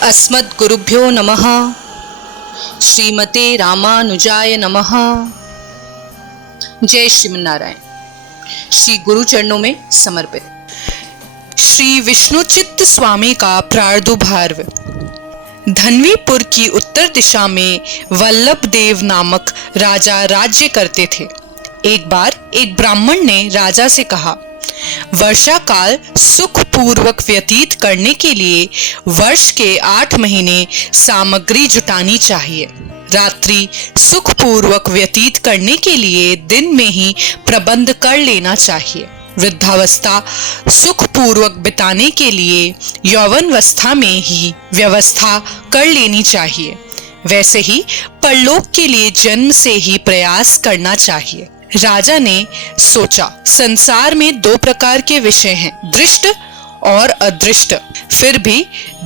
अस्मद्गुरुभ्यो नमः। श्रीमते रामानुजाय नमः। जय श्रीमन्नारायण। श्री गुरु चरणों में समर्पित। श्री विष्णुचित्त स्वामी का प्रादुर्भाव। धनवीपुर की उत्तर दिशा में वल्लभ देव नामक राजा राज्य करते थे। एक बार एक ब्राह्मण ने राजा से कहा, वर्षा काल सुख पूर्वक व्यतीत करने के लिए वर्ष के 8 महीने सामग्री जुटानी चाहिए। रात्रि सुख पूर्वक व्यतीत करने के लिए दिन में ही प्रबंध कर लेना चाहिए। वृद्धावस्था सुख पूर्वक बिताने के लिए यौवनावस्था में ही व्यवस्था कर लेनी चाहिए। वैसे ही परलोक के लिए जन्म से ही प्रयास करना चाहिए। राजा ने सोचा, संसार में 2 प्रकार के विषय हैं, दृष्ट और अदृष्ट। फिर भी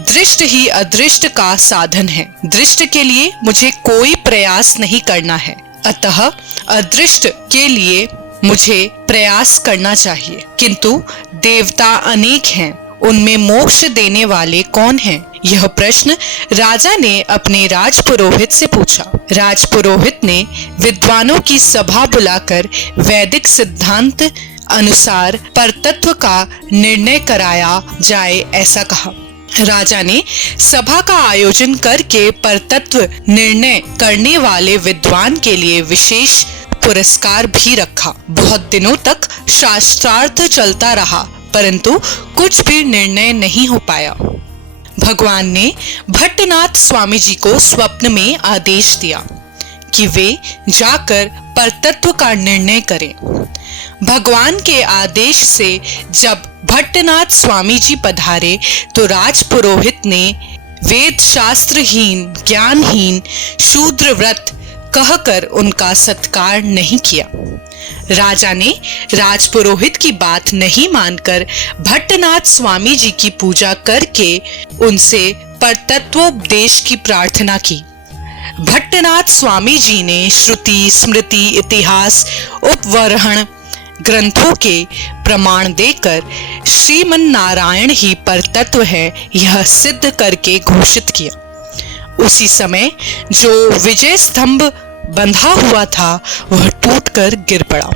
दृष्ट ही अदृष्ट का साधन है। दृष्ट के लिए मुझे कोई प्रयास नहीं करना है, अतः अदृष्ट के लिए मुझे प्रयास करना चाहिए। किंतु देवता अनेक हैं, उनमें मोक्ष देने वाले कौन हैं? यह प्रश्न राजा ने अपने राजपुरोहित से पूछा। राजपुरोहित ने विद्वानों की सभा बुलाकर वैदिक सिद्धांत अनुसार परतत्व का निर्णय कराया जाए ऐसा कहा। राजा ने सभा का आयोजन करके परतत्व निर्णय करने वाले विद्वान के लिए विशेष पुरस्कार भी रखा। बहुत दिनों तक शास्त्रार्थ चलता रहा, परंतु कुछ भी निर्णय नहीं हो पाया। भगवान ने भट्टनाथ स्वामी जी को स्वप्न में आदेश दिया कि वे जाकर परतत्व का निर्णय करें। भगवान के आदेश से जब भट्टनाथ स्वामी जी पधारे तो राजपुरोहित ने वेद शास्त्रहीन, ज्ञानहीन, शूद्र व्रत कहकर उनका सत्कार नहीं किया। राजा ने राजपुरोहित की बात नहीं मानकर भट्टनाथ स्वामी जी की पूजा करके उनसे परतत्वोपदेश की प्रार्थना की। भट्टनाथ स्वामी जी ने श्रुति, स्मृति, इतिहास, उपवरहण ग्रंथों के प्रमाण देकर श्रीमन्नारायण ही परतत्व है यह सिद्ध करके घोषित किया। उसी समय जो विजय स्तंभ बंधा हुआ था वह टूटकर गिर पड़ा।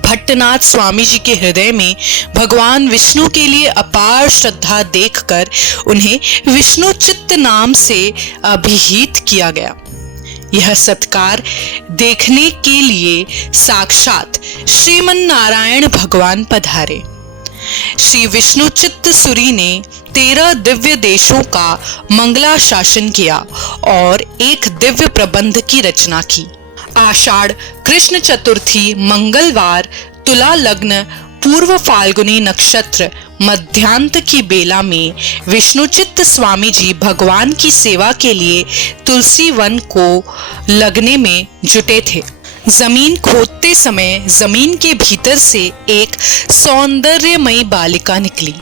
भट्टनाथ स्वामी जी के हृदय में भगवान विष्णु के लिए अपार श्रद्धा देखकर उन्हें विष्णुचित्त नाम से अभिहित किया गया। यह सत्कार देखने के लिए साक्षात श्रीमन्नारायण भगवान पधारे। श्री विष्णुचित्त सूरी ने 13 दिव्य देशों का मंगला शासन किया और एक दिव्य प्रबंध की रचना की। आषाढ़ कृष्ण चतुर्थी मंगलवार तुला लग्न पूर्व फाल्गुनी नक्षत्र मध्यांत की बेला में विष्णुचित्त स्वामी जी भगवान की सेवा के लिए तुलसी वन को लगने में जुटे थे। जमीन खोदते समय जमीन के भीतर से एक सौंदर्यमयी बालिका निकली।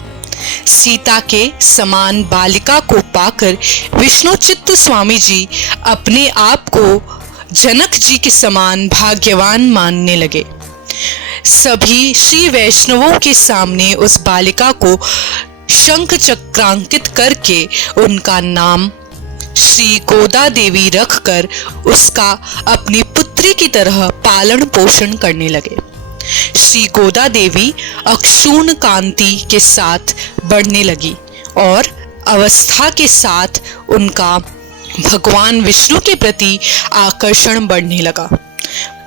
सीता के समान बालिका को पाकर विष्णुचित्त स्वामी जी अपने आप को जनक जी के समान भाग्यवान मानने लगे। सभी श्री वैष्णवों के सामने उस बालिका को शंख चक्रांकित करके उनका नाम श्री गोदा देवी रखकर उसका अपनी पुत्री की तरह पालन पोषण करने लगे। श्री गोदा देवी अक्षुण कांति के साथ बढ़ने लगी और अवस्था के साथ उनका भगवान विष्णु के प्रति आकर्षण बढ़ने लगा।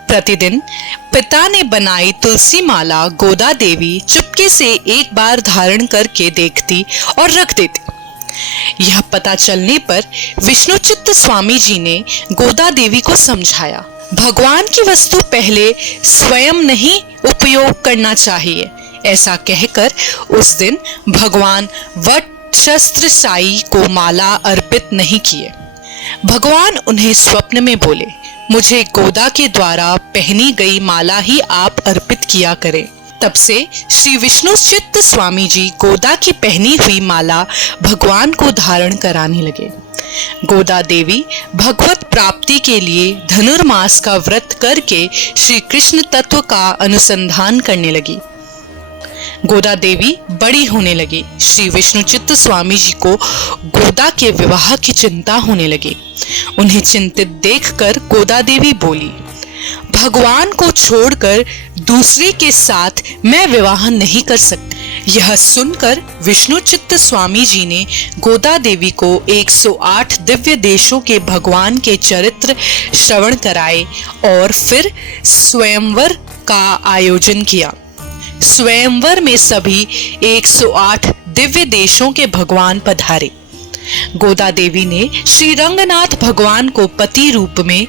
प्रतिदिन पिता ने बनाई तुलसी माला गोदा देवी चुपके से एक बार धारण करके देखती और रख देती। यह पता चलने पर विष्णुचित्त स्वामी जी ने गोदा देवी को समझाया, भगवान की वस्तु पहले स्वयं नहीं उपयोग करना चाहिए। ऐसा कहकर उस दिन भगवान वट शस्त्र साई को माला अर्पित नहीं किए। भगवान उन्हें स्वप्न में बोले, मुझे गोदा के द्वारा पहनी गई माला ही आप अर्पित किया करें। तब से श्री विष्णुचित्त स्वामी जी गोदा की पहनी हुई माला भगवान को धारण कराने लगे। गोदा देवी भगवत प्राप्ति के लिए धनुर्मास का व्रत करके श्री कृष्ण तत्व का अनुसंधान करने लगी। गोदा देवी बड़ी होने लगी। श्री विष्णुचित्त स्वामी जी को गोदा के विवाह की चिंता होने लगी। उन्हें चिंतित देखकर गोदा देवी बोली, भगवान को छोड़कर दूसरे के साथ मैं विवाह नहीं कर सकती। यह सुनकर विष्णुचित्त स्वामी जी ने गोदा देवी को 108 दिव्य देशों के भगवान के चरित्र श्रवण कराए और फिर स्वयंवर का आयोजन किया। स्वयंवर में सभी 108 दिव्य देशों के भगवान पधारे। गोदा देवी ने श्री रंगनाथ भगवान को पति रूप में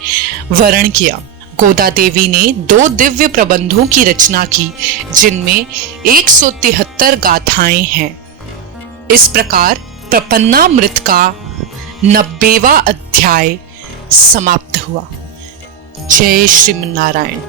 वरण किया। गोदा देवी ने 2 दिव्य प्रबंधों की रचना की, जिनमें 173 गाथाएं हैं। इस प्रकार प्रपन्नामृत का 90वां अध्याय समाप्त हुआ। जय श्रीमन्नारायण।